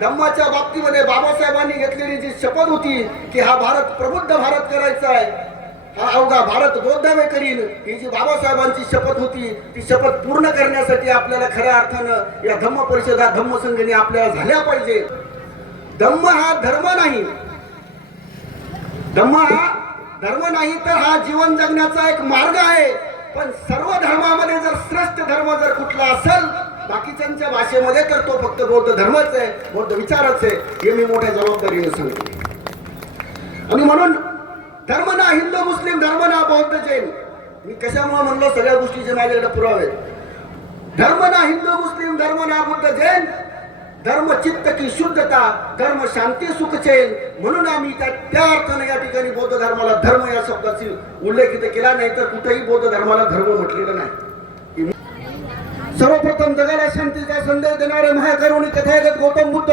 धम्माच्या बाबतीमध्ये बाबासाहेबांनी घेतलेली जी शपथ होती की हा भारत प्रबुद्ध भारत करायचा आहे, हा अवघा भारत बौद्धमय करील, ही जी बाबासाहेबांची शपथ होती ती शपथ पूर्ण करण्यासाठी आपल्याला खऱ्या अर्थानं या धम्म परिषदा धम्म संघटने आपल्याला झाल्या पाहिजे. धम्म हा धर्म नाही, धम्म हा धर्म नाही तर हा जीवन जगण्याचा एक मार्ग आहे. पण सर्व धर्मामध्ये जर श्रेष्ठ धर्म जर कुठला असेल बाकीच्यांच्या भाषेमध्ये तर तो फक्त बौद्ध धर्मच आहे, बौद्ध विचारच आहे, हे मी मोठ्या जबाबदारीने सांगतो. आणि म्हणून धर्म ना हिंदू मुस्लिम, धर्म ना बौद्ध जैन. मी कशामुळे म्हणलो, सगळ्या गोष्टीचे माझ्याकडे पुरावे. धर्म ना हिंदू मुस्लिम, धर्म ना बुद्ध जैन, धर्म चित्त की शुद्धता, धर्म शांती सुख चैन. म्हणून आम्ही त्या अर्थाने या ठिकाणी बौद्ध धर्माला धर्म या शब्दाची उल्लेख इथे केला नाही, तर कुठेही बौद्ध धर्माला धर्म म्हटलेलं नाही. सर्वप्रथम जगाला शांतीचा संदेश देणारे महाकरुणी तथागत गौतम बुद्ध,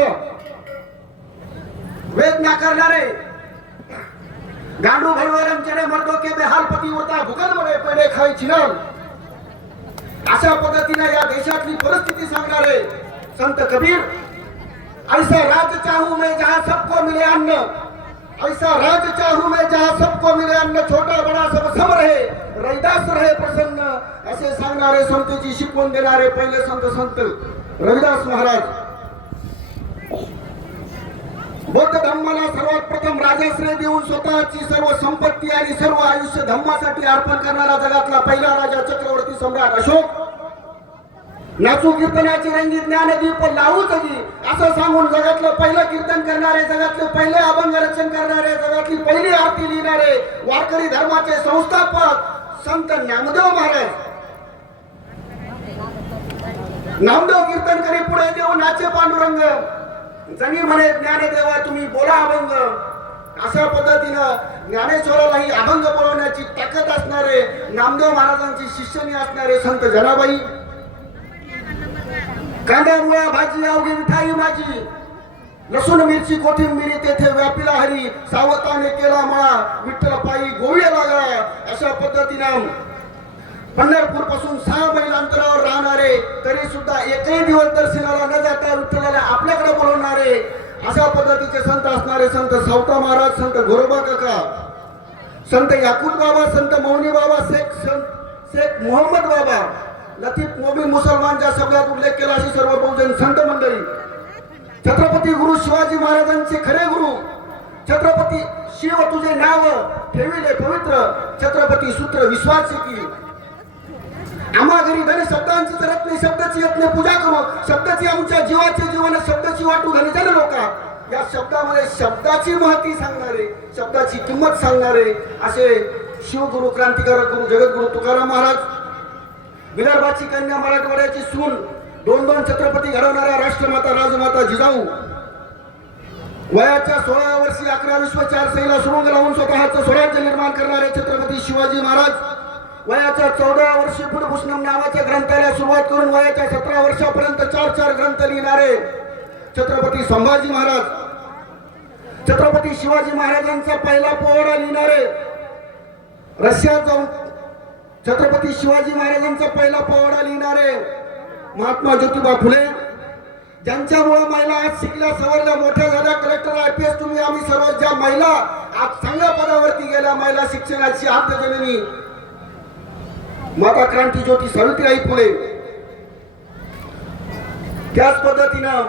वेद नाकारणारे गांडू भरवरम चले मर्दो के बेहाल पती होता भूगल मध्ये पेढे खाई चिरल, अशा पद्धतीने या देशातली परिस्थिती सांगणारे संत कबीर, ऐसा राज चाहूं मैं जहां सबको मिले अन्न, ऐसा राज चाहूं मैं जहां सबको मिले अन्न, छोटा बड़ा सब सम रहे, रविदास रहे प्रसन्न, असे सांगणारे संतांची शिकवण देणारे पहिले संत रविदास महाराज. बौद्ध धम्माला सर्वात प्रथम राजाश्रय देऊन स्वतःची सर्व संपत्ती आणि सर्व आयुष्य धम्मासाठी अर्पण करणारा जगातला पहिला राजा चक्रवर्ती सम्राट अशोक, नाचू कीर्तनाची रंगीत ज्ञानदीप लावू जगी असं सांगून जगातलं पहिलं कीर्तन करणारे, जगातले पहिले अभंग रचन करणारे, जगातली पहिली आरती लिहिणारे वारकरी धर्माचे संस्थापक संत नामदेव महाराज. नामदेव कीर्तन करी पुढे देऊ नाचे पांडुरंग, जणी म्हणे ज्ञानदेवा तुम्ही बोला अभंग. अशा पद्धतीनं ज्ञानेश्वरालाही अभंग बोलवण्याची ताकद असणारे नामदेव महाराजांची शिष्यनी असणारे संत जनाबाई. कांदा मुळा भाजी अवघी मिठाई माझी, लसूण मिरची कोथिंबिरी तेथे व्यापिला हरी, सावताने केला मळा विठ्ठल पायी गोव्या लागला. अशा पद्धतीनं पंढरपूर पासून 6 मैल अंतरावर राहणारे तरी सुद्धा एकही दिवस दर्शनाला न जाता विठ्ठलाला आपल्याकडे बोलवणारे अशा पद्धतीचे संत असणारे संत सावता महाराज, संत गोरोबा काका, संत याकूब बाबा, संत मौनी बाबा, शेख मोहम्मद बाबा, लतीफ मोबिन मुसलमानच्या सगळ्यात उल्लेख केला अशी सर्व बहुजन संत मंडळी. छत्रपती गुरु शिवाजी महाराजांचे खरे गुरु, छत्रपती शिव तुझे नाव ठेविले पवित्र, छत्रपती सूत्र विश्वास की. आम्हा घरी धन शब्दांची जरत नाही, शब्दाची यत्ने पूजा करू, शब्दाची आमच्या जीवाचे जीवन, शब्दाची वाटू धन जन लोका. या शब्दामध्ये शब्दाची महती सांगणारे, शब्दाची किंमत सांगणारे असे शिवगुरु, क्रांतिकारक गुरु, जगद्गुरु तुकाराम महाराज. विदर्भाची कन्या, मराठवाड्याची सून, 2 छत्रपती घडवणाऱ्या राष्ट्रमाता राजमाता जिजाऊ. वयाच्या 16व्या वर्षी 11 विश्व 4 सैला सुरुंग लावून स्वतःचं स्वराज्य निर्माण करणारे छत्रपती शिवाजी महाराज. वयाच्या 14व्या वर्षी बुद्धभूषणम नावाच्या ग्रंथाला सुरुवात करून वयाच्या 17 वर्षापर्यंत 4 ग्रंथ लिहिणारे छत्रपती संभाजी महाराज. छत्रपती शिवाजी महाराजांचा पहिला पोवाडा लिहिणारे, रशियात जाऊन छत्रपती शिवाजी महाराजांचा पहिला पोवाडा लिहिणारे महात्मा ज्योतिबा फुले, ज्यांच्यामुळे महिला आज शिकल्या, सवरल्या, मोठ्या झाल्या, कलेक्टर, IPS. तुम्ही आम्ही सर्व ज्या महिला आज चांगल्या पदावरती गेल्या, महिला शिक्षणाची आद्यजननी माता क्रांती ज्योती सावित्रीबाई फुले. त्याच पद्धतीनं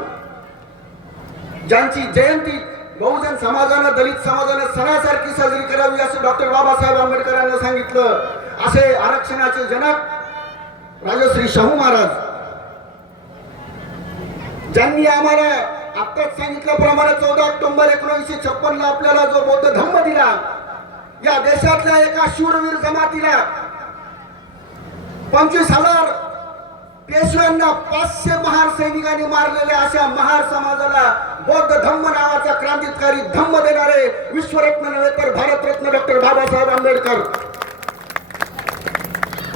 ज्यांची जयंती बहुजन समाजानं, दलित समाजानं सणासारखी साजरी करावी असं डॉक्टर बाबासाहेब आंबेडकरांनी सांगितलं. असे आरक्षणाचे जनक राजश्री शाहू महाराज, ज्यांनी आम्हाला आत्ताच सांगितल्याप्रमाणे 14 ऑक्टोबर 1956 आपल्याला जो बौद्ध धम्म दिला, या देशातल्या एका शूरवीर जमातीला 25,000 पेशव्यांना 500 महार सैनिकांनी मारलेल्या अशा महार समाजाला बौद्ध धम्म नावाचा क्रांतिकारी धम्म देणारे विश्वरत्न नव्हे तर भारतरत्न डॉक्टर बाबासाहेब आंबेडकर.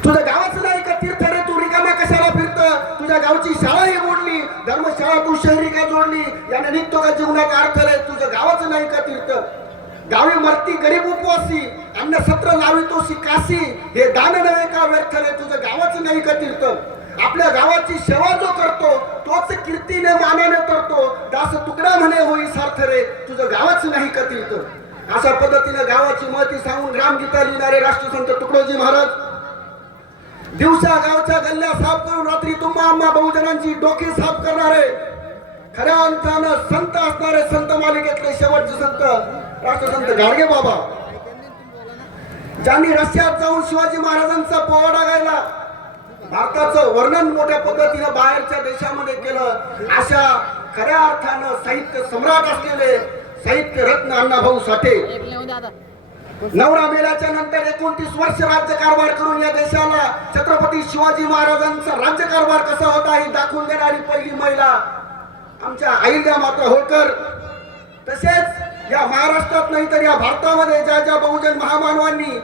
तुझ्या गावाचं नाही का तीर्थ रे, तू रिकामा कशाला फिरत? तुझ्या गावची शाळा ही मोडली, धर्मशाळा तू शहरी का जोडली? याने निघतो का जीवनाचा अर्थ रे? तुझ्या गावाचं नाही का तीर्थ? गावी मरती गरीब उपवासी, अन्न सत्र लावितोसी काशी, हे दान नव्हे का व्यर्थ रे? तुझं गावाचं नाही का तीर्थ? आपल्या गावाची सेवा जो करतो तोच कीर्तीने मानाने करतो. दास तुकडे रे तुझं गावाच नाही का तीर्थ. अशा पद्धतीने गावाची महती सांगून रामगीता लिहिणारे राष्ट्रसंत तुकडोजी महाराज दिवसा गावच्या गल्ल्या साफ करून रात्री तुम्हा आम्हा बहुजनांची डोके साफ करणारे खऱ्या अर्थानं संत असणारे संत मालिकेतले शेवटचे संत राष्ट्रसंत गाडगे बाबा, ज्यांनी रशियात जाऊन शिवाजी महाराजांचा पोवाडा गायला, भारताचं वर्णन मोठ्या पद्धतीनं बाहेरच्या देशामध्ये केलं, अशा खऱ्या अर्थानं साहित्य सम्राट असलेले साहित्य रत्न अण्णाभाऊ साठे नवरा मेल्याच्या नंतर 29 वर्ष राज्यकारभार करून या देशाला छत्रपती शिवाजी महाराजांचा राज्यकारभार कसा होता हे दाखवून देणारी पहिली महिला आमच्या अहिल्या माता होळकर. तसेच या महाराष्ट्रात नाही तर या भारतामध्ये ज्या ज्या बहुजन महामानवांनी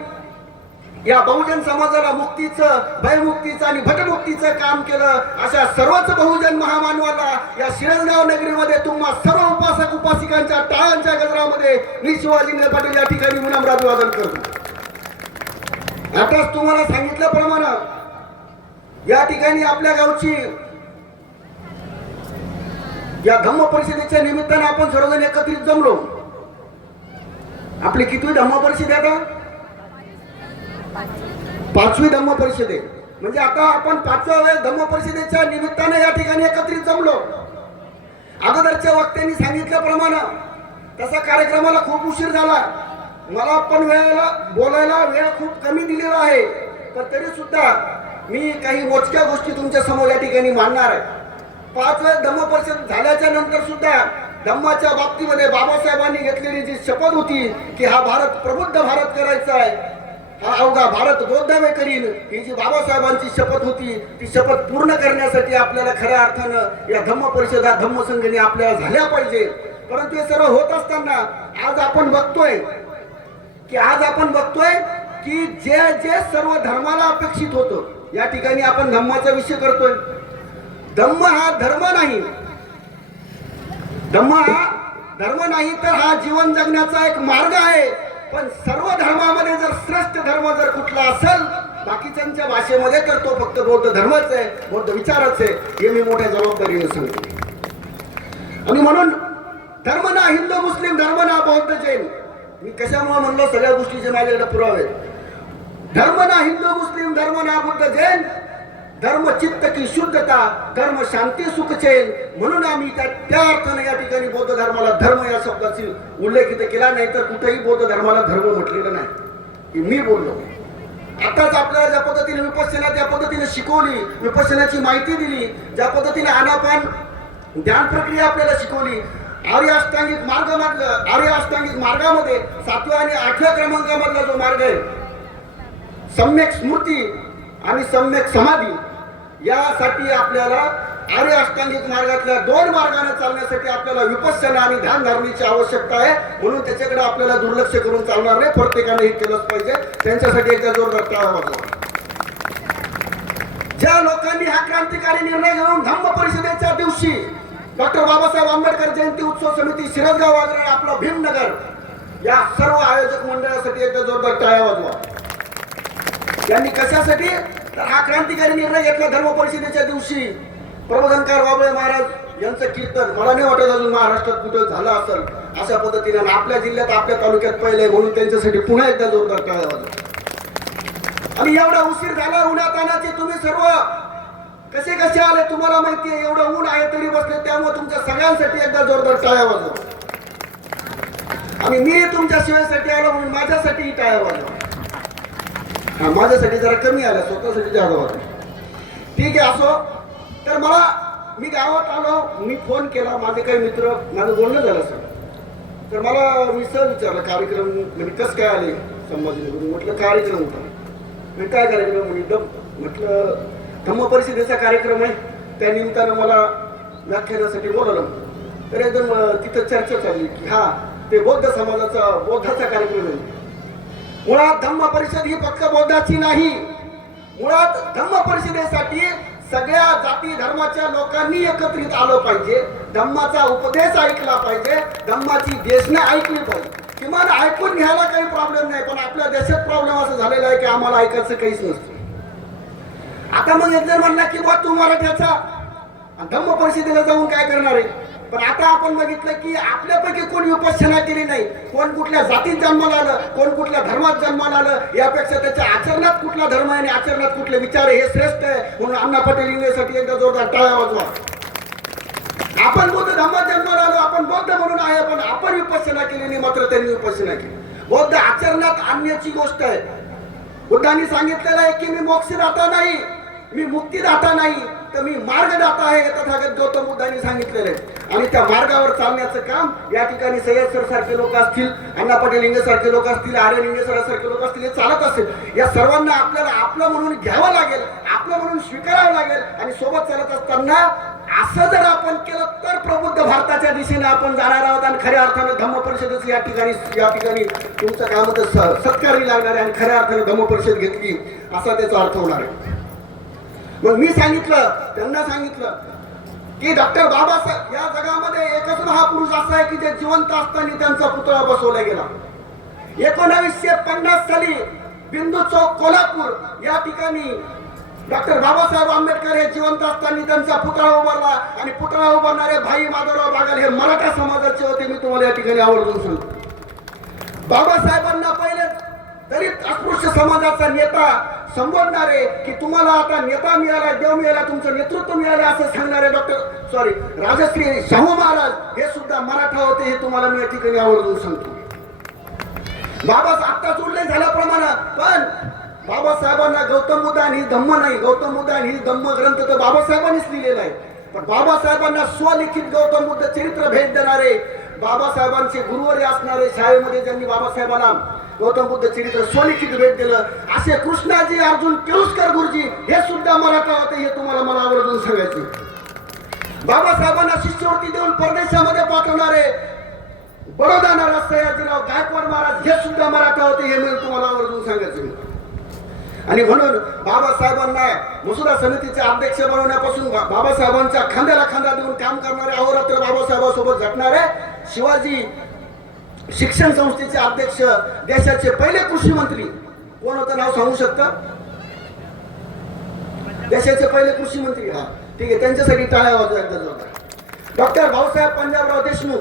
या बहुजन समाजाला मुक्तीचं, भयमुक्तीचं आणि भटमुक्तीचं काम केलं, अशा सर्वच बहुजन महामानवाला या शिरंगाव नगरीमध्ये तुम्हा सर्व उपासक उपासिकांच्या टाळांच्या गजरामध्ये मी शिवाजी पाटील या ठिकाणी विनम्र अभिवादन करतो. आताच तुम्हाला सांगितल्याप्रमाणे या ठिकाणी आपल्या गावची या धम्म परिषदेच्या निमित्ताने आपण सर्वजण एकत्रित जमलो. आपली कितवी धम्म परिषद आहे? आता 5वी धम्म परिषद आहे. म्हणजे आता आपण 5व्या वेळेस धम्म परिषदेच्या निमित्ताने या ठिकाणी एकत्रित जमलो. अगोदरच्या वक्त्यांनी सांगितल्याप्रमाणे तसा कार्यक्रमाला खूप उशीर झाला. मला पण बोलायला वेळ खूप कमी दिलेला आहे, तर तरी सुद्धा मी काही मोजक्या गोष्टी तुमच्या समोर या ठिकाणी मांडणार आहे. 5 वेळेस धम्म परिषद झाल्याच्या नंतर सुद्धा धम्माच्या बाबतीमध्ये बाबासाहेबांनी घेतलेली जी शपथ होती की हा भारत प्रबुद्ध भारत करायचा आहे, हा अवघा भारत बोधावे करीन, ही जी बाबासाहेबांची शपथ होती ती शपथ पूर्ण करण्यासाठी आपल्याला खऱ्या अर्थानं या धम्म परिषदा धम्म संघटने आपल्याला झाल्या पाहिजे. परंतु हे सर्व होत असताना आज आपण बघतोय की जे सर्व धर्माला अपेक्षित होतं या ठिकाणी आपण धम्माचा विषय करतोय. धम्म हा धर्म नाही, धम्म हा धर्म नाही तर हा जीवन जगण्याचा एक मार्ग आहे. पण सर्व धर्मामध्ये जर श्रेष्ठ धर्म जर कुठला असेल बाकीच्यांच्या भाषेमध्ये तर तो फक्त बौद्ध धर्मच आहे, बौद्ध विचारच आहे, हे मी मोठ्या जबाबदारीने सांगतो. आणि म्हणून धर्म ना हिंदू मुस्लिम, धर्म ना बौद्ध जैन. मी कशामुळे म्हणलो, सगळ्या गोष्टीचे माझ्याकडे पुरावे. धर्म ना हिंदू मुस्लिम, धर्म ना बुद्ध जैन, धर्म चित्त की शुद्धता, धर्म शांती सुख चैन. म्हणून आम्ही त्या अर्थाने या ठिकाणी बौद्ध धर्माला धर्म या शब्दाची उल्लेख इथे केला नाही, तर कुठेही बौद्ध धर्माला धर्म म्हटलेलं नाही, की मी बोललो. आताच आपल्याला ज्या पद्धतीने विपश्यना त्या पद्धतीने शिकवली, विपश्यनाची माहिती दिली, ज्या पद्धतीने आनापान ध्यान प्रक्रिया आपल्याला शिकवली, आर्य अष्टांगिक मार्गामध्ये 7व्या आणि 8व्या क्रमांकामधला जो मार्ग आहे सम्यक स्मृती आणि सम्यक समाधी, यासाठी आपल्याला आर्य अष्टांगिक मार्गातल्या 2 मार्गाने चालण्यासाठी आपल्याला विपश्यना आणि ध्यान धारणेची आवश्यकता आहे. म्हणून त्याच्याकडे आपल्याला दुर्लक्ष करून चालणार नाही, प्रत्येकाने हे केलंच पाहिजे. त्यांच्यासाठी एकदा जोरदार टाळ्या वाजवा. ज्या लोकांनी हा क्रांतिकारी निर्णय घेऊन धम्म परिषदेच्या दिवशी डॉक्टर बाबासाहेब आंबेडकर जयंती उत्सव समिती शिरसगाव वाजरे आपला भीमनगर या सर्व आयोजक मंडळासाठी एकदा जोरदार टाळ्या वाजवा. त्यांनी कशासाठी तर हा क्रांतिकारी निर्णय घेतला. धर्म परिषदेच्या दिवशी प्रबोधनकार बाबळे महाराज यांचं कीर्तन मला नाही वाटत अजून महाराष्ट्रात कुठं झालं असेल अशा पद्धतीने आपल्या जिल्ह्यात आपल्या तालुक्यात पहिले, म्हणून त्यांच्यासाठी पुन्हा एकदा जोरदार टाळ्या वाजवा. आणि एवढा उशीर झाला उन्हातानाचे तुम्ही सर्व कसे आले तुम्हाला माहिती आहे. एवढं ऊन आहे तरी बसले, त्यामुळे तुमच्या सगळ्यांसाठी एकदा जोरदार टाळ्या वाजवा. आणि मी तुमच्या सेवेसाठी आलो म्हणून माझ्यासाठी टाळ्या वाजवा. माझ्यासाठी जरा कमी आला, स्वतःसाठी जादा होता. ठीक आहे, असो. तर मी गावात आलो, मी फोन केला, माझे काही मित्र, माझं बोलणं झालं सर. तर मी सर विचारलं कार्यक्रम म्हणजे कसं काय आले संभाजीनगरून. म्हटलं कार्यक्रम होता. मी काय कार्यक्रम म्हटलं धम्म परिषदेचा कार्यक्रम आहे, त्या निमित्तानं मला व्याख्यानासाठी बोलवलं. तर एकदम तिथं चर्चा चालली की हा ते बौद्ध समाजाचा बौद्धाचा कार्यक्रम आहे. मुळात धम्म परिषद ही फक्त बौद्धाची नाही, मुळात धम्म परिषदेसाठी सगळ्या जाती धर्माच्या लोकांनी एकत्रित आलं पाहिजे, धम्माचा उपदेश ऐकला पाहिजे, धम्माची देशना ऐकली पाहिजे. किमान ऐकून घ्यायला काही प्रॉब्लेम नाही, पण आपल्या देशात प्रॉब्लेम असं झालेला आहे की आम्हाला ऐकायचं काहीच नसतं. आता मग एक जण म्हणला की बा तू मराठ्याचा धम्म परिषदेला जाऊन काय करणार आहे. पण आता आपण बघितलं की आपल्यापैकी कोणी उपासना केली नाही. कोण कुठल्या जातीत जन्माला आलं, कोण कुठल्या धर्मात जन्माला आलं, यापेक्षा त्याच्या आचरणात कुठला धर्म आहे आणि आचरणात कुठले विचार आहे हे श्रेष्ठ आहे. म्हणून अण्णा पटेल इंग्रजीसाठी एकदा जोरदार टाळ्या वाजवा. आपण बौद्ध धर्मात जन्माला आलो, आपण बौद्ध म्हणून आहे, पण आपण उपासना केली नाही, मात्र त्यांनी उपासना केली. बौद्ध आचरणात आणण्याची गोष्ट आहे. बुद्धांनी सांगितलेलं आहे की मी मोक्षदाता नाही, मी मुक्तीदाता नाही, तर मी मार्गदाता आहे, हे तथागत गौतम बुद्धांनी सांगितलेलं आहे. आणि त्या मार्गावर चालण्याचं काम या ठिकाणी सय्यद सर सारखे लोक असतील, अण्णा पटेल इंगे सारखे लोक असतील, आर्यन इंगे सर सारखे लोक असतील, हे चालत असेल. या सर्वांना आपल्याला आपलं म्हणून घ्यावं लागेल, आपलं म्हणून स्वीकारावं लागेल. आणि सोबत चालत असताना असं जर आपण केलं तर प्रबुद्ध भारताच्या दिशेने आपण जाणार आहोत. आणि खऱ्या अर्थानं धम्म परिषदेचं या ठिकाणी तुमचं काम सत्कारही लागणार आहे आणि खऱ्या अर्थानं धम्म परिषद घेतली असा त्याचा अर्थ होणार आहे. मग मी सांगितलं, त्यांना सांगितलं की डॉक्टर बाबासाहेब या जगामध्ये एकच महापुरुष असा आहे की जे जिवंत असताना त्यांचा पुतळा बसवला गेला. 1950 साली बिंदू चौक कोल्हापूर या ठिकाणी डॉक्टर बाबासाहेब आंबेडकर हे जिवंत असताना त्यांचा पुतळा उभारला. आणि पुतळा उभारणारे भाई माधवराव बागल हे मराठा समाजाचे होते. मी तुम्हाला या ठिकाणी आवर्जून सांगतो, बाबासाहेबांना पहिले दलित अस्पृश्य समाजाचा नेता संबोधणारे की तुम्हाला आता नेता मिळाला, देव मिळाला, तुमचं नेतृत्व मिळालं असं सांगणारे राजश्री शाहू महाराज हे सुद्धा मराठा होते. हे तुम्हाला मी या ठिकाणी आवर्जून सांगतो. बाबा आत्ताच उल्लेख झाल्याप्रमाणे पण बाबासाहेबांना गौतम बुद्ध आणि धम्म नाही, गौतम बुद्ध आणि धम्म ग्रंथ तर बाबासाहेबांनीच लिहिलेला आहे. पण बाबासाहेबांना स्वलिखित गौतम बुद्ध चरित्र भेट देणारे, बाबासाहेबांचे गुरुवर्य असणारे, शाळेमध्ये ज्यांनी बाबासाहेबांना गौतम बुद्ध चरित्र स्वलिखित भेट दिलं असे कृष्णाजी अर्जुन किरुस्कर गुरुजी हे सुद्धा मराठा होते. हे तुम्हाला मला आवर्जून सांगायचे. बाबासाहेबांना शिष्यवृत्ती देऊन परदेशामध्ये पाठवणारे बडोदा महाराज सयाजीराव गायकवाड महाराज हे सुद्धा मराठा होते. हे मी तुम्हाला आवर्जून सांगायचे. आणि म्हणून बाबासाहेबांना मसुदा समितीचे अध्यक्ष बनवण्यापासून बाबासाहेबांच्या खांद्याला खांदा देऊन काम करणारे, अहोरात्र बाबासाहेबांसोबत झटणारे, शिवाजी शिक्षण संस्थेचे अध्यक्ष, देशाचे पहिले कृषी मंत्री कोण होतं नाव सांगू शकता? देशाचे पहिले कृषी मंत्री, हा ठीक आहे, त्यांच्यासाठी टाळ्या वाजवायला. डॉक्टर भाऊसाहेब पंजाबराव देशमुख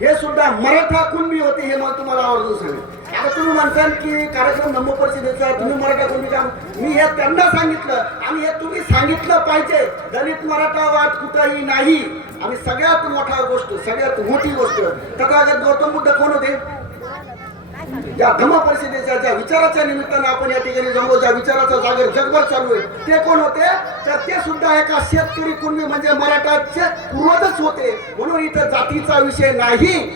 हे सुद्धा मराठा कुणबी होते. हे मला तुम्हाला आवर्जून सांगेल. आता तुम्ही म्हणताल की कार्यक्रम धम्म परिषदेचा तुम्ही मराठा कुणबी काम, मी हे त्यांना सांगितलं आणि हे तुम्ही सांगितलं पाहिजे. दलित मराठा वाद कुठंही नाही. आणि सगळ्यात मोठी गोष्ट तथागत गौतम बुद्ध कोण होते? या धम्म परिषदेच्या ज्या विचाराच्या निमित्तानं आपण या ठिकाणी जमलो, ज्या विचाराचा जागर जगभर चालू आहे, ते कोण होते? तर ते सुद्धा एका शेतकरी कुणबी म्हणजे मराठाचे पूर्वजच होते. म्हणून इथं जातीचा विषय नाही.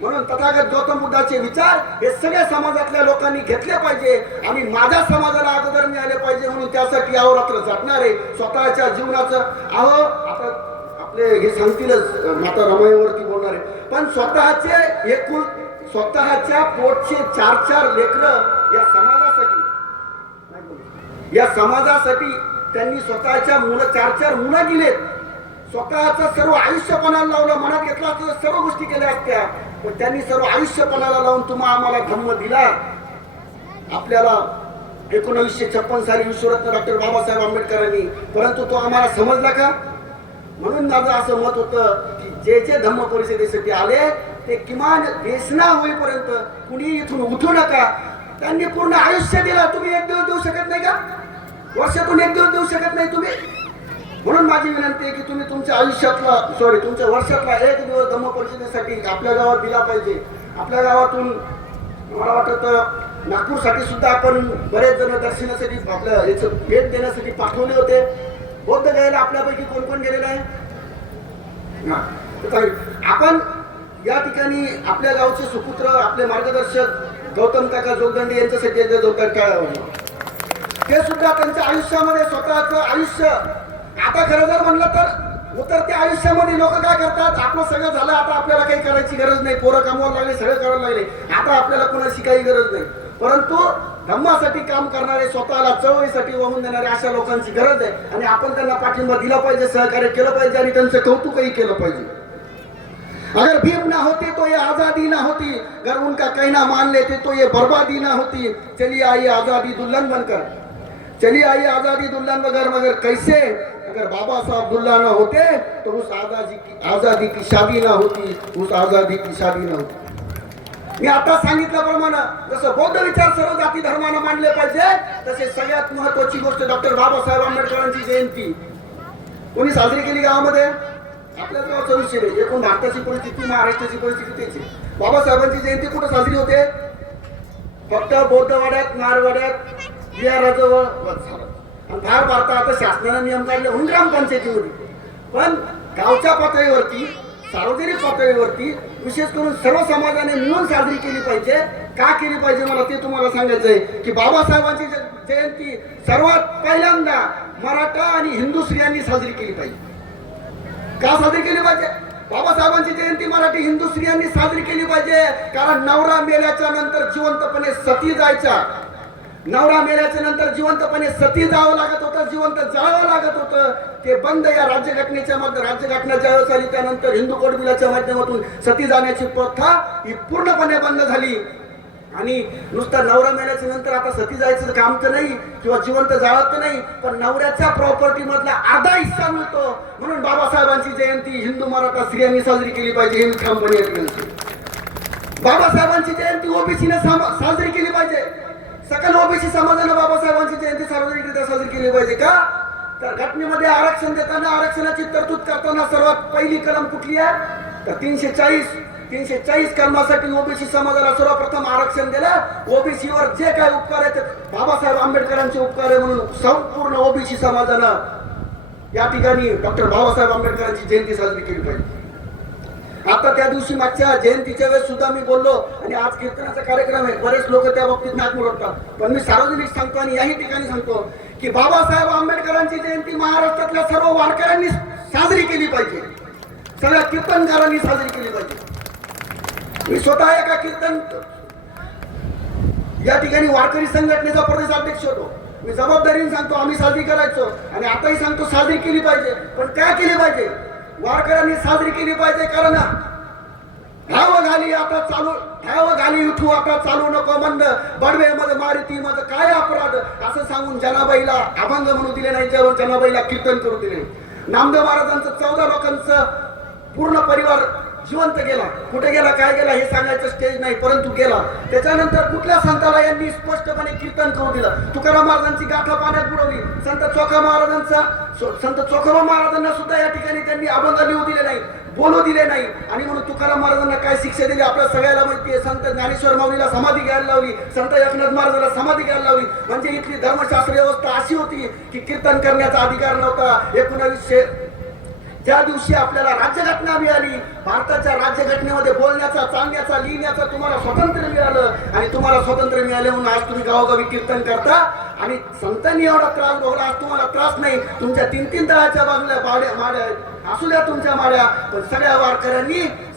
म्हणून तथागत गौतम बुद्धाचे विचार हे सगळ्या समाजातल्या लोकांनी घेतले पाहिजे आणि माझ्या समाजाला अगोदर मिळाले पाहिजे. म्हणून त्यासाठी अहोरात्र झटणारे, स्वतःच्या जीवनाचं आता आपले हे सांगतीलच माता रमाईवरती बोलणारे, पण स्वतःच्या पोटचे 4 लेकरं या समाजासाठी त्यांनी स्वतःच्या 4 मुलं दिलेत. स्वतःचं सर्व आयुष्य पणाला लावलं. मनात घेतलं असतं तर सर्व गोष्टी केल्या असत्या, पण त्यांनी सर्व आयुष्य पणाला लावून आम्हाला धम्म दिला. आपल्याला 1956 साली विश्वरत्न डॉक्टर बाबासाहेब आंबेडकरांनी, परंतु तो आम्हाला समजला का? म्हणून माझं असं मत होतं की जे धम्म परिषदेसाठी आले ते किमान वेसना होईपर्यंत कुणी इथून उठू नका. त्यांनी पूर्ण आयुष्य दिलं. तुम्ही एक दिवस देऊ शकत नाही का? वर्षातून एक दिवस देऊ शकत नाही तुम्ही? म्हणून माझी विनंती आहे की तुम्ही तुमच्या तुमच्या वर्षातला एक दिवस धम्म परिषदेसाठी आपल्या गावात दिला पाहिजे. आपल्या गावातून मला वाटतं नागपूरसाठी सुद्धा आपण बरेच जण दर्शनासाठी आपल्या याचं भेट देण्यासाठी पाठवले होते. बौद्ध गायला आपल्यापैकी कोण कोण गेलेलं आहे? आपण या ठिकाणी आपल्या गावचे सुपुत्र, आपले मार्गदर्शक गौतम काका जोगदंडे यांच्यासाठी ते सुद्धा त्यांच्या आयुष्यामध्ये स्वतःचं आयुष्य, आता खरं जर म्हणलं तर उतरत्या आयुष्यामध्ये लोक काय करतात, आपलं सगळं झालं, आता आपल्याला काही करायची गरज नाही, पोरं कमवायला लागले, सगळं करायला लागले, आता आपल्याला कोणाची काही गरज नाही. परंतु धम्मासाठी काम करणारे, स्वतःला चळवळीसाठी वाहून देणारे अशा लोकांची गरज आहे आणि आपण त्यांना पाठिंबा दिला पाहिजे, सहकार्य केलं पाहिजे आणि त्यांचं कौतुकही केलं पाहिजे. अगर भीम ना होती तो ये आजादी ना होती, अगर उनका कहना मान लेते तो ये बर्बादी ना होती. चलिए आइए आजादी दुल्हन बनकर, चलिए आइए आजादी दुल्हन मगर कैसे अगर बाबा साहब अब्दुल्ला न होते तो उस आजादी की शादी ना होती, उस आजादी की शादी ना होती. मी आता सांगितल्याप्रमाणे जसं बौद्ध विचार सर्व जाती धर्मानं मानले पाहिजे, तसे सगळ्यात महत्वाची गोष्ट डॉक्टर बाबासाहेब आंबेडकरांची जयंती कोणी साजरी केली गावामध्ये? आपल्या गावाचा विषय नाही. एकूण भारताची परिस्थिती, महाराष्ट्राची परिस्थिती त्याची. बाबासाहेबांची जयंती कुठे साजरी होते? फक्त बौद्धवाड्यात, नारवाड्यात, विहाराजवळ झालं. आणि फार भारतात आता शासनाने नियम काढले म्हणून ग्रामपंचायतीमध्ये. पण गावच्या पातळीवरती, सार्वजनिक पातळीवरती विशेष करून सर्व समाजाने मिळून साजरी केली पाहिजे. का केली पाहिजे मला ते तुम्हाला सांगायचंय की बाबासाहेबांची जयंती सर्वात पहिल्यांदा मराठा आणि हिंदू स्त्रियांनी साजरी केली पाहिजे. का साजरी केली पाहिजे? बाबासाहेबांची जयंती मराठी हिंदू स्त्रियांनी साजरी केली पाहिजे कारण नवरा मेल्याच्या नंतर जिवंतपणे सती जायच्या. नवरा मेल्याच्या नंतर जिवंतपणे सती जावं लागत होतं, जिवंत जावं लागत होतं. ते बंद या राज्यघटनेच्या मध्ये, राज्यघटना ज्यावेळेस आली त्यानंतर हिंदू कोड बिलाच्या माध्यमातून सती जाण्याची प्रथा ही पूर्णपणे बंद झाली. आणि नुसतं नवरा मेल्याच्या नंतर आता सती जायचं काम तर नाही किंवा जिवंत जावत नाही, पण नवऱ्याच्या प्रॉपर्टी मधला अर्धा हिस्सा मिळतो. म्हणून बाबासाहेबांची जयंती हिंदू मराठा स्त्रियांनी साजरी केली पाहिजे. ही कंपनी बाबासाहेबांची जयंती ओबीसीने साजरी केली पाहिजे. सकल ओबीसी समाजाने बाबासाहेबांची जयंती सार्वजनिकरित्या साजरी केली पाहिजे. का तर घटनेमध्ये आरक्षण देताना, आरक्षणाची तरतूद करताना सर्वात पहिली कलम कुठली आहे? तर 340 कलमासाठी ओबीसी समाजाला सर्वप्रथम आरक्षण दिलं. ओबीसीवर जे काय उपकार आहेत बाबासाहेब आंबेडकरांचे उपकार आहे म्हणून संपूर्ण ओबीसी समाजानं या ठिकाणी डॉक्टर बाबासाहेब आंबेडकरांची जयंती साजरी केली पाहिजे. आता त्या दिवशी मागच्या जयंतीच्या वेळेस सुद्धा मी बोललो आणि आज कीर्तनाचा कार्यक्रम आहे. बरेच लोक त्या बाबतीत नाक मुरडतात, पण मी सार्वजनिक सांगतो आणि याही ठिकाणी सांगतो की बाबासाहेब आंबेडकरांची जयंती महाराष्ट्रातल्या सर्व वारकऱ्यांनी साजरी केली पाहिजे, सगळ्या कीर्तनकारांनी साजरी केली पाहिजे. मी स्वतः एका कीर्तन या ठिकाणी वारकरी संघटनेचा प्रदेशाध्यक्ष होतो. मी जबाबदारीने सांगतो आम्ही साजरी करायचो आणि आताही सांगतो साजरी केली पाहिजे. पण काय केली पाहिजे? वारकऱ्यांनी साजरी केली पाहिजे. कारण धाव घाली आता चालू, धाव घाली उठू आता चालू नको मंद, बडवे मध्ये मारुती मध्ये काय अपराध असं सांगून जनाबाईला अभंग म्हणू दिले नाही, जनाबाईला कीर्तन करू दिले. नामदेव महाराजांचं 14 लोकांचं पूर्ण परिवार जिवंत गेला. कुठे गेला, काय गेला हे सांगायचं स्टेज नाही, परंतु गेला. त्याच्यानंतर कुठल्या संताला यांनी स्पष्टपणे कीर्तन करू दिलं? तुकाराम महाराजांची गाथा पाण्यात बुडवली. संत चोखोबा महाराजांना सुद्धा या ठिकाणी त्यांनी अभंग लिहू दिले नाही, बोलू दिले नाही. आणि म्हणून तुकाराम महाराजांना काय शिक्षा दिली आपल्या सगळ्याला माहिती आहे. संत ज्ञानेश्वर माऊलीला समाधी घ्यायला लावली, संत एकनाथ महाराजांना समाधी घ्यायला लावली. म्हणजे इथली धर्मशास्त्र व्यवस्था अशी होती की कीर्तन करण्याचा अधिकार नव्हता. 1900 ज्या दिवशी आपल्याला राज्यघटना मिळाली, भारताच्या राज्यघटनेमध्ये बोलण्याचा, चालण्याचा, लिहिण्याचा तुम्हाला स्वातंत्र्य मिळालं आणि तुम्हाला स्वातंत्र्य मिळाले म्हणून आज तुम्ही गावोगावी कीर्तन करता. आणि संतांनी एवढा त्रास भोगला, आज तुम्हाला त्रास नाही. तुमच्या 3-3 तळाच्या बाजूला माड्या असू द्या तुमच्या माड्या, पण सगळ्या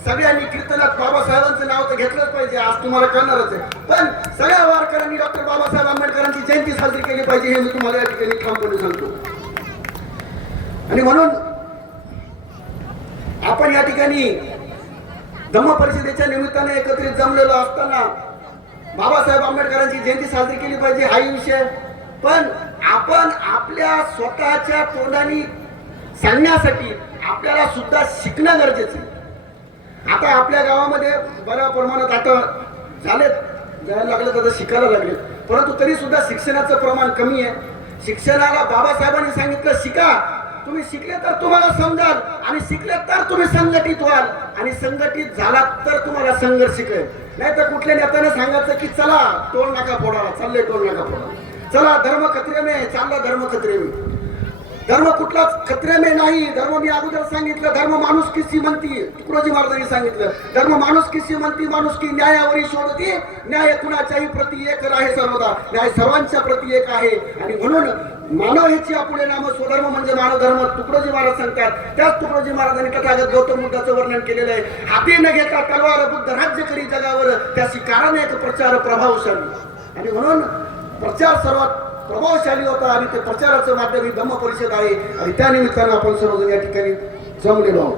सगळ्यांनी कीर्तनात बाबासाहेबांचं नाव तर घेतलंच पाहिजे. आज तुम्हाला कळणारच आहे. पण सगळ्या वारकऱ्यांनी डॉक्टर बाबासाहेब आंबेडकरांची जयंती साजरी केली पाहिजे हे मी तुम्हाला या ठिकाणी ठामपणे सांगतो. आणि म्हणून आपण या ठिकाणी धम्म परिषदेच्या निमित्ताने एकत्रित जमलेलो असताना बाबासाहेब आंबेडकरांची जयंती साजरी केली पाहिजे हाही विषय. पण आपण आपल्या स्वतःच्या तोंडाने सांगण्यासाठी आपल्याला सुद्धा शिकणं गरजेचं आहे. आता आपल्या गावामध्ये बऱ्या प्रमाणात आता जायला लागले तर शिकायला लागले, परंतु तरी सुद्धा शिक्षणाचं प्रमाण कमी आहे. शिक्षणाला बाबासाहेबांनी सांगितलं शिका. तुम्ही शिकले तर तुम्हाला समजाल आणि शिकले तर तुम्ही संघटित व्हाल आणि संघटित झालात तर तुम्हाला संघर्ष शिकेल. नाही तर कुठल्या नेत्याने सांगायचं की चला टोल नाका फोडा, चालले टोल नाका फोडा, चला धर्म खतरे में, चालला धर्म खतरे में. धर्म कुठलाच खतरे में नाही. धर्म मी अगोदर सांगितलं, धर्म माणूस किसी म्हणती. तुकडोजी महाराजांनी सांगितलं धर्म माणूस किसी म्हणती, माणूस की न्यायावरी शोधती, न्याय कुणाच्याही प्रति एक आहे सर्वदा, न्याय सर्वांच्या प्रति एक आहे. आणि म्हणून मानव हेची पुढे नाम स्वधर्म म्हणजे मानव धर्म तुकडोजी महाराज सांगतात. त्याच तुकडोजी महाराजांनी तथागत गौतम बुद्धाचं वर्णन केलेलं आहे. हाती न घेता तलवार बुद्ध राज्य करी जगावर, त्याची कारण एक प्रचार प्रभावशाली. आणि म्हणून प्रचार सर्वात प्रभावशाली होता आणि ते प्रचाराचं माध्यम ही धम्म परिषद आहे. आणि त्या निमित्तानं आपण सर्वजण या ठिकाणी जमलेलो आहोत.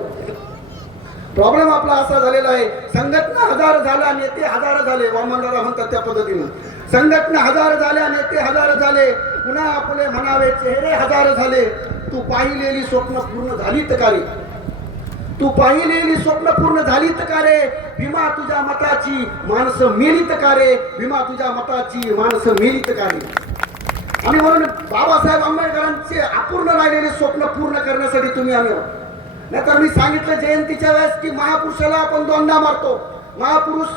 प्रॉब्लेम आपला असा झालेला आहे, संघटना हजार झाल्या, नेते हजार झाले. वामनदादा म्हणतात त्या पद्धतीनं संघटना हजार झाल्या, नेते हजार झाले, पुन्हा आपले म्हणावे चेहरे हजार झाले. तू पाहिलेली स्वप्न पूर्ण झालीत का रे? तू पाहिलेली स्वप्न पूर्ण झालीत का रे? भीमा तुझ्या मताची माणसं मेलीत का रे? भीमा तुझ्या मताची माणसं मेलीत का रे? आणि म्हणून बाबासाहेब आंबेडकरांचे अपूर्ण राहिलेले स्वप्न पूर्ण करण्यासाठी तुम्ही आम्ही आहोत. नाहीतर मी सांगितलं जयंतीच्या वेळेस की महापुरुषाला आपण दोनदा मारतो. महापुरुष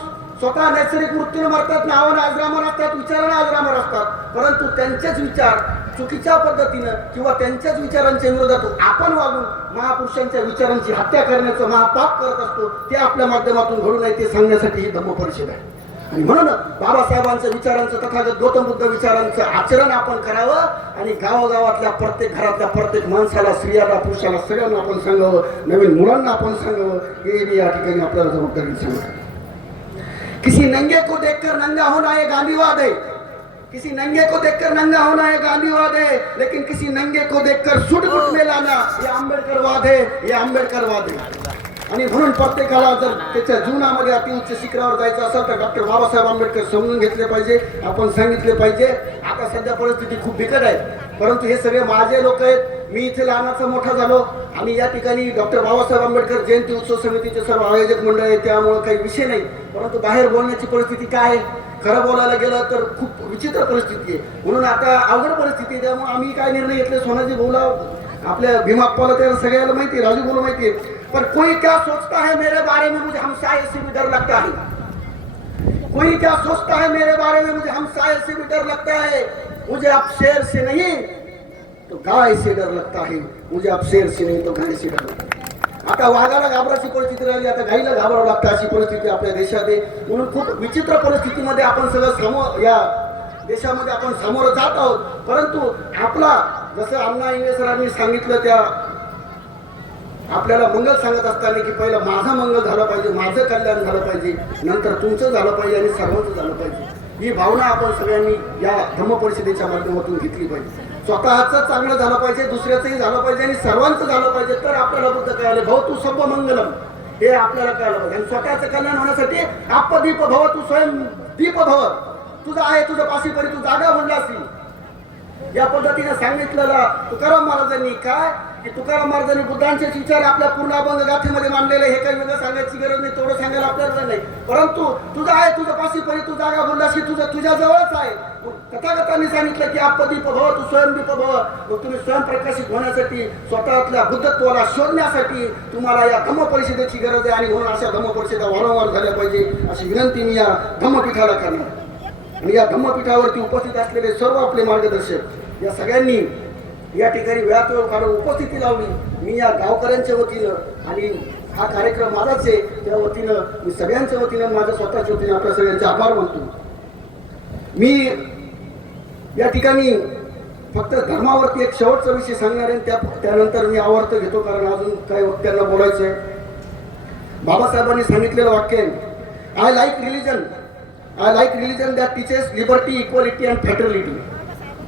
स्वतः नैसर्गिक मृत्यूने मरतात, नावानं आजरामर असतात, विचारानं आजरामर असतात, परंतु त्यांचेच विचार चुकीच्या पद्धतीनं किंवा त्यांच्याच विचारांच्या विरोधात आपण वागून महापुरुषांच्या विचारांची हत्या करण्याचं महापाप करत असतो. ते आपल्या माध्यमातून घडू नये ते सांगण्यासाठी ही धम्म परिषद आहे. आणि म्हणून बाबासाहेबांच्या विचारांचं तथागत गौतम बुद्ध विचारांचं आचरण आपण करावं आणि गावागावातल्या प्रत्येक घरातल्या प्रत्येक माणसाला, स्त्रियाला, पुरुषाला सगळ्यांना आपण सांगावं, नवीन मुलांना आपण सांगावं. हे मी या ठिकाणी आपल्याला जबाबदारी सांगतो. किसी नंगे को देखकर नंगा होना ये गांधीवाद है. किसी नंगे को देखकर नंगा होना ये गांधीवाद है, लेकिन किसी नंगे को देखकर सुट-बुट में लाना ये आंबेडकरवाद है. ये आंबेडकरवाद है. आणि म्हणून प्रत्येकाला जर त्याच्या जीवनामध्ये अतिउच्च शिखरावर जायचं असेल तर डॉक्टर बाबासाहेब आंबेडकर समजून घेतले पाहिजे, आपण सांगितले पाहिजे. आता सध्या परिस्थिती खूप बिकट आहे, परंतु हे सगळे माझे लोक आहेत. मी इथे लहानाचा मोठा झालो. आम्ही या ठिकाणी डॉक्टर बाबासाहेब आंबेडकर जयंती उत्सव समितीचे सर्व आयोजक मंडळ आहे, त्यामुळे काही विषय नाही. परंतु बाहेर बोलण्याची परिस्थिती काय आहे, खरं बोलायला गेलं तर खूप विचित्र परिस्थिती आहे. म्हणून आता अवघड परिस्थिती आहे. त्यामुळे आम्ही काय निर्णय घेतले, सोनाजी भाऊला, आपल्या भीमाप्पाला, त्याला सगळ्याला माहिती आहे, राजू भाऊला माहिती आहे. पर कोई क्या सोचता है मेरे बारे में, मुझे हमसाये से भी डर लगता है. कोई क्या सोचता है मेरे बारे में, मुझे हमसाये से भी डर लगता है. मुझे अब शेर से नहीं तो गाय से डर लगता है. मुझे अब शेर से नहीं तो गाय से डर लगता है. आता वाघाला घाबराची परिस्थिती राहिली, आता गाईला घाबरावं लागतं अशी परिस्थिती आपल्या देशात आहे. म्हणून खूप विचित्र परिस्थितीमध्ये आपण सगळं या देशामध्ये आपण सामोरं जात आहोत. परंतु आपला, जसं अण्णा इंगळे सरांनी सांगितलं, त्या आपल्याला मंगल सांगत असताना की पहिलं माझं मंगल झालं पाहिजे, माझं कल्याण झालं पाहिजे, नंतर तुमचं झालं पाहिजे आणि सर्वांचं झालं पाहिजे. ही भावना आपण सगळ्यांनी या धम्म परिषदेच्या माध्यमातून घेतली पाहिजे. स्वतःचं चांगलं झालं पाहिजे, दुसऱ्याचंही झालं पाहिजे आणि सर्वांचं झालं पाहिजे. तर आपल्याला बुद्ध कळाले, भाऊ तू सर्व मंगलम, हे आपल्याला कळालं पाहिजे. आणि स्वतःचं कल्याण होण्यासाठी आपदीप भव, तू स्वयं दीप भव. तुझं आहे, तुझं पाशीपरी तू जागा म्हणला असेल. या पद्धतीने सांगितलेलं तुकाराम महाराजांनी काय की तुकाराम महाराजांनी बुद्धांचेच विचार आपल्या पूर्ण अभंग गाथेमध्ये मांडलेले. हे काही वेगळं सांगायची गरज नाही, तेवढं सांगायला आपल्याला नाही. परंतु तुझं आहे, तुझं पाशीपरी तू जागा बोललाशी, तुझं तुझ्या जवळच आहे. तथागतांनी सांगितलं की आपदीप भव, तू स्वयंदीप भव. मग तुम्ही स्वयंप्रकाशित होण्यासाठी, स्वतःतल्या बुद्धत्वाला शोधण्यासाठी तुम्हाला या धम्म परिषदेची गरज आहे. आणि म्हणून अशा धम्म परिषदा वारंवार झाल्या पाहिजे अशी विनंती मी या धम्मपीठाला करणार. आणि या धम्मपीठावरती उपस्थित असलेले सर्व आपले मार्गदर्शक या सगळ्यांनी या ठिकाणी वेळात वेळ काढून उपस्थिती लावली. मी या गावकऱ्यांच्या वतीनं आणि हा कार्यक्रम माझाच आहे त्या वतीनं मी सगळ्यांच्या वतीनं, माझ्या स्वतःच्या वतीनं आपल्या सगळ्यांचे आभार मानतो. मी या ठिकाणी फक्त धर्मावरती एक शेवटचा विषय सांगणार आहे, त्यानंतर मी आवर्त घेतो, कारण अजून काही वक्त्यांना बोलायचं आहे. बाबासाहेबांनी सांगितलेलं वाक्य आहे, I like religion that teaches liberty, equality and fraternity.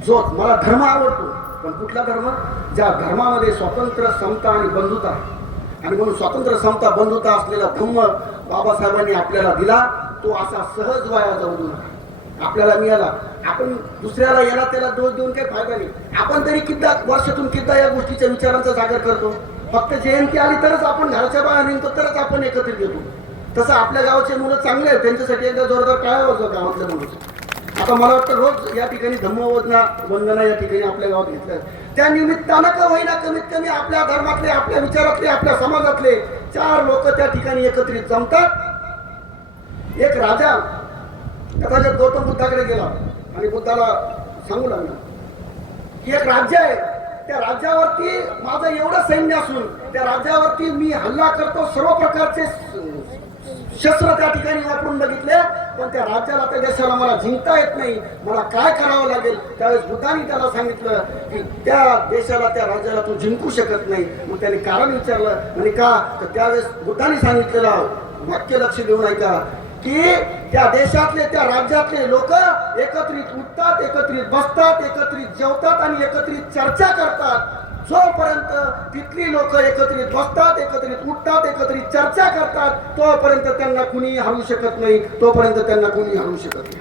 जो मला धर्म आवडतो, पण कुठला धर्म, ज्या धर्मामध्ये स्वातंत्र्य, समता आणि बंधुता आहे. आणि म्हणून स्वातंत्र्य, समता, बंधुता असलेला धम्म बाबासाहेबांनी आपल्याला दिला. तो असा सहज वाया जाऊ देऊ नका. आपल्याला मिळाला, आपण दुसऱ्याला याला त्याला दोष देऊन काही फायदा नाही. आपण तरी किती वर्षातून किती या गोष्टीच्या विचारांचा जागर करतो. फक्त जयंती आली तरच आपण घराच्या बाहेर निघतो, तरच आपण एकत्रित येतो. तसं आपल्या गावाचे मुलं चांगले आहेत, त्यांच्यासाठी एकदा जोरदार टाळ्या वाजवा गावातल्या मुलं. आता मला वाटतं रोज या ठिकाणी वंदना या ठिकाणी आपल्या गावात घेतल्या. त्या निमित्तानं का होईना कमीत कमी आपल्या धर्मातले, आपल्या विचारातले, आपल्या समाजातले 4 लोक त्या ठिकाणी एकत्रित जमतात. एक राजा तथागत गौतम बुद्धाकडे गेला आणि बुद्धाला सांगू लागला की एक राज्य आहे, त्या राज्यावरती माझं एवढं सैन्य असून त्या राज्यावरती मी हल्ला करतो, सर्व प्रकारचे शस्त्र त्या ठिकाणी वापरून बघितले, पण त्या राज्याला, त्या देशाला मला जिंकता येत नाही. मला काय करावं लागेल? त्यावेळेस बुद्धांनी त्याला सांगितलं की त्या देशाला, त्या राज्याला तू जिंकू शकत नाही. मग त्याने कारण विचारलं आणि का, तर त्यावेळेस बुद्धांनी सांगितलेलं वाक्य लक्ष देऊन ऐका की त्या देशातले, त्या राज्यातले लोक एकत्रित उठतात, एकत्रित बसतात, एकत्रित जेवतात आणि एकत्रित चर्चा करतात. जोपर्यंत तिथली लोक एकत्रित बसतात, एकत्रित उठतात, एकत्रित चर्चा करतात, तोपर्यंत त्यांना कुणी हरू शकत नाही, तोपर्यंत त्यांना कुणी हरू शकत नाही.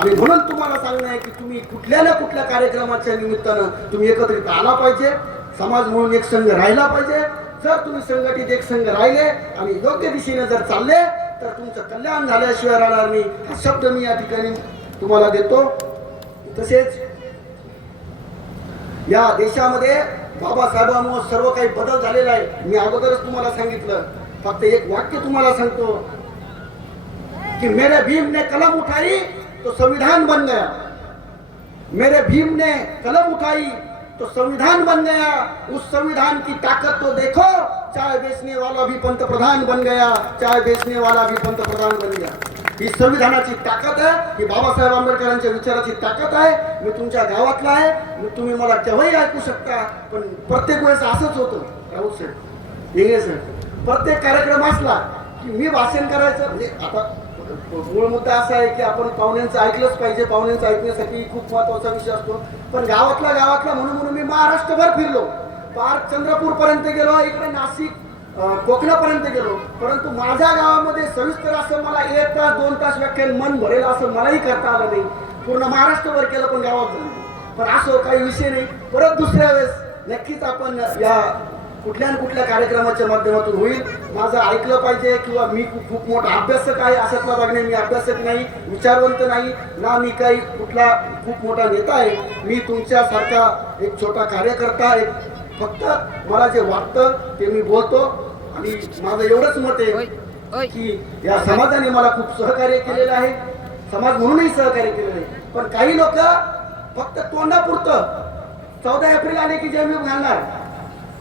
आणि म्हणून तुम्हाला सांगणं आहे की तुम्ही कुठल्या ना कुठल्या कार्यक्रमाच्या निमित्तानं तुम्ही एकत्रित आला पाहिजे. समाज म्हणून एक संघ राहिला पाहिजे. जर तुम्ही संघटित एक संघ राहिले आणि योग्य दिशेने जर चालले तर तुमचं कल्याण झाल्याशिवाय राहणार नाही. हा शब्द मी या ठिकाणी तुम्हाला देतो. तसेच या देशामध्ये बाबासाहेबांमुळे सर्व काही बदल झालेला आहे. मी अगोदरच तुम्हाला सांगितलं. फक्त एक वाक्य तुम्हाला सांगतो कि मेरे भीम ने कलम उठाई तो संविधान बन गया. मेरे भीम ने कलम उठाई तो संविधान बन गया. उस संविधान की ताकत तो देखो, चाय बेचने वाला भी पंतप्रधान बन गया, चाय बेचने वाला भी पंतप्रधान बन गया. ही संविधानाची ताकद आहे. ही बाबासाहेब आंबेडकरांच्या विचाराची ताकद आहे. मी तुमच्या गावातला आहे. तुम्ही मला केव्हाही ऐकू शकता. पण प्रत्येक वेळेस असंच होतं राऊत साहेब, इंग्रज साहेब, प्रत्येक कार्यक्रम असला की मी भाषण करायचं. म्हणजे आता मूळ मुद्दा असा आहे की आपण पाहुण्यांचं ऐकलंच पाहिजे. पाहुण्यांचं ऐकण्यासाठी खूप महत्वाचा विषय असतो. पण गावातला म्हणून मी महाराष्ट्रभर फिरलो. पार चंद्रपूर पर्यंत गेलो, इकडे नाशिक कोकणापर्यंत गेलो. परंतु माझ्या गावामध्ये सविस्तर असं मला 1 तास 2 तास व्याख्यान मन भरेल असं मलाही करता आलं नाही. पूर्ण महाराष्ट्रभर केलं पण गावात झालं नाही. पण असं काही विषय नाही. परत दुसऱ्या वेळेस नक्कीच आपण या कुठल्या कार्यक्रमाच्या माध्यमातून होईल. माझं ऐकलं पाहिजे किंवा मी खूप मोठा अभ्यासक आहे अशातला भाग नाही. मी अभ्यासक नाही, विचारवंत नाही ना, मी काही कुठला खूप मोठा नेता आहे. मी तुमच्यासारखा एक छोटा कार्यकर्ता आहे. फक्त मला जे वाटतं ते मी बोलतो. आणि माझं एवढंच मत आहे की या समाजाने मला खूप सहकार्य केलेलं आहे. समाज म्हणूनही सहकार्य केलेलं आहे. पण काही लोक फक्त तोंडापुरतं 14 एप्रिल आले की जय भीम घालणार,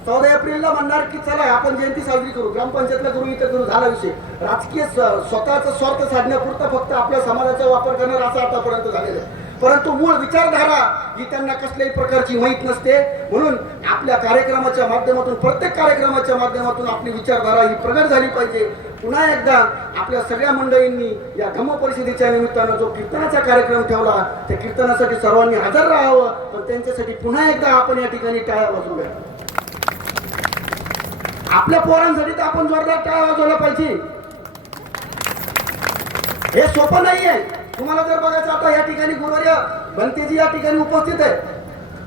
14 एप्रिलला म्हणणार की चला आपण जयंती साजरी करू, ग्रामपंचायतला करू, इथं करू, झाला विषय. राजकीय स्वतःचा स्वार्थ साधण्यापुरता फक्त आपल्या समाजाचा वापर करणार असं आतापर्यंत झालेलं आहे. परंतु मूळ विचारधारा ही त्यांना कसल्याही प्रकारची माहीत नसते. म्हणून आपल्या कार्यक्रमाच्या माध्यमातून, प्रत्येक कार्यक्रमाच्या माध्यमातून आपली विचारधारा ही प्रगट झाली पाहिजे. पुन्हा एकदा आपल्या सगळ्या मंडळींनी या धम्म परिषदेच्या निमित्तानं जो कीर्तनाचा कार्यक्रम ठेवला त्या कीर्तनासाठी सर्वांनी हजर राहावं. पण त्यांच्यासाठी पुन्हा एकदा आपण या ठिकाणी टाळ्या वाजवूया. आपल्या पोरांसाठी तर आपण जोरदार टाळ्या वाजवल्या पाहिजे. हे सोपं नाहीये. तुम्हाला जर बघायचं आता या ठिकाणी गुरुवर्य बनतेजी या ठिकाणी उपस्थित आहे.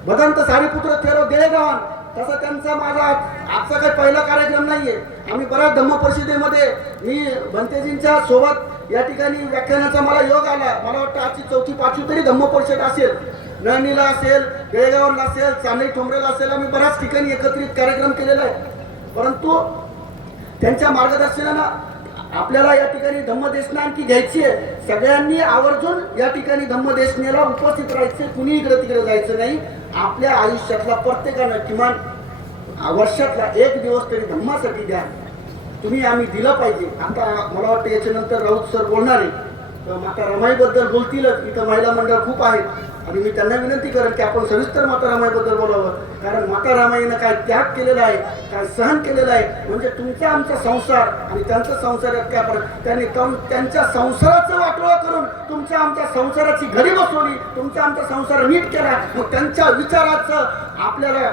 भदंत सारीपुत्र थेरो देळेगावान, तसा त्यांचा माझा आजचा काही पहिला कार्यक्रम नाहीये. आम्ही बऱ्याच धम्म परिषदेमध्ये मी बनतेजींच्या सोबत या ठिकाणी व्याख्यानाचा मला योग आला. मला वाटतं आजची 4थी 5वी तरी धम्म परिषद असेल. नळणीला असेल, बेळगावला असेल, चांदई ठोंबरेला असेल, आम्ही बऱ्याच ठिकाणी एकत्रित कार्यक्रम केलेला आहे. परंतु त्यांच्या मार्गदर्शनानं आपल्याला या ठिकाणी धम्मदेशना आणखी घ्यायची आहे. सगळ्यांनी आवर्जून या ठिकाणी धम्मदेशनेला उपस्थित राहायचे. कुणी इकडे तिकडे जायचं नाही. आपल्या आयुष्यातला प्रत्येकानं किमान वर्षातला 1 दिवस तरी धम्मासाठी द्या. तुम्ही आम्ही दिलं पाहिजे. आता मला वाटतं याच्यानंतर राऊत सर बोलणार आहे. तर माता रमाईबद्दल बोलतीलच. इथं महिला मंडळ खूप आहेत आणि मी त्यांना विनंती करेन की आपण सविस्तर माता रमाईबद्दल बोलावं. कारण माता रमाईनं काय त्याग केलेला आहे, काय सहन केलेलं आहे. म्हणजे तुमचा आमचा संसार आणि त्यांचा संसार त्या त्यांनी त्यांच्या संसाराचं वाटोळं करून तुमच्या आमच्या संसाराची घडी बसवली, तुमचा आमचा संसार नीट केला. मग त्यांच्या विचाराचं आपल्याला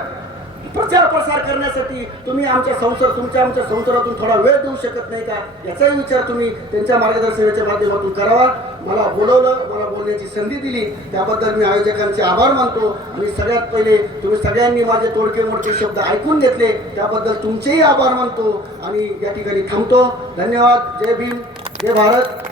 प्रचार प्रसार करण्यासाठी तुम्ही आमच्या तुमच्या आमच्या संसारातून थोडा वेळ देऊ शकत नाही का, याचाही विचार तुम्ही त्यांच्या मार्गदर्शनाच्या माध्यमातून करावा. मला बोलवलं, मला बोलण्याची संधी दिली, त्याबद्दल मी आयोजकांचे आभार मानतो. आणि सगळ्यात पहिले तुम्ही सगळ्यांनी माझे तोडके मोडके शब्द ऐकून घेतले त्याबद्दल तुमचेही आभार मानतो आणि या ठिकाणी थांबतो. धन्यवाद. जय भीम, जय भारत.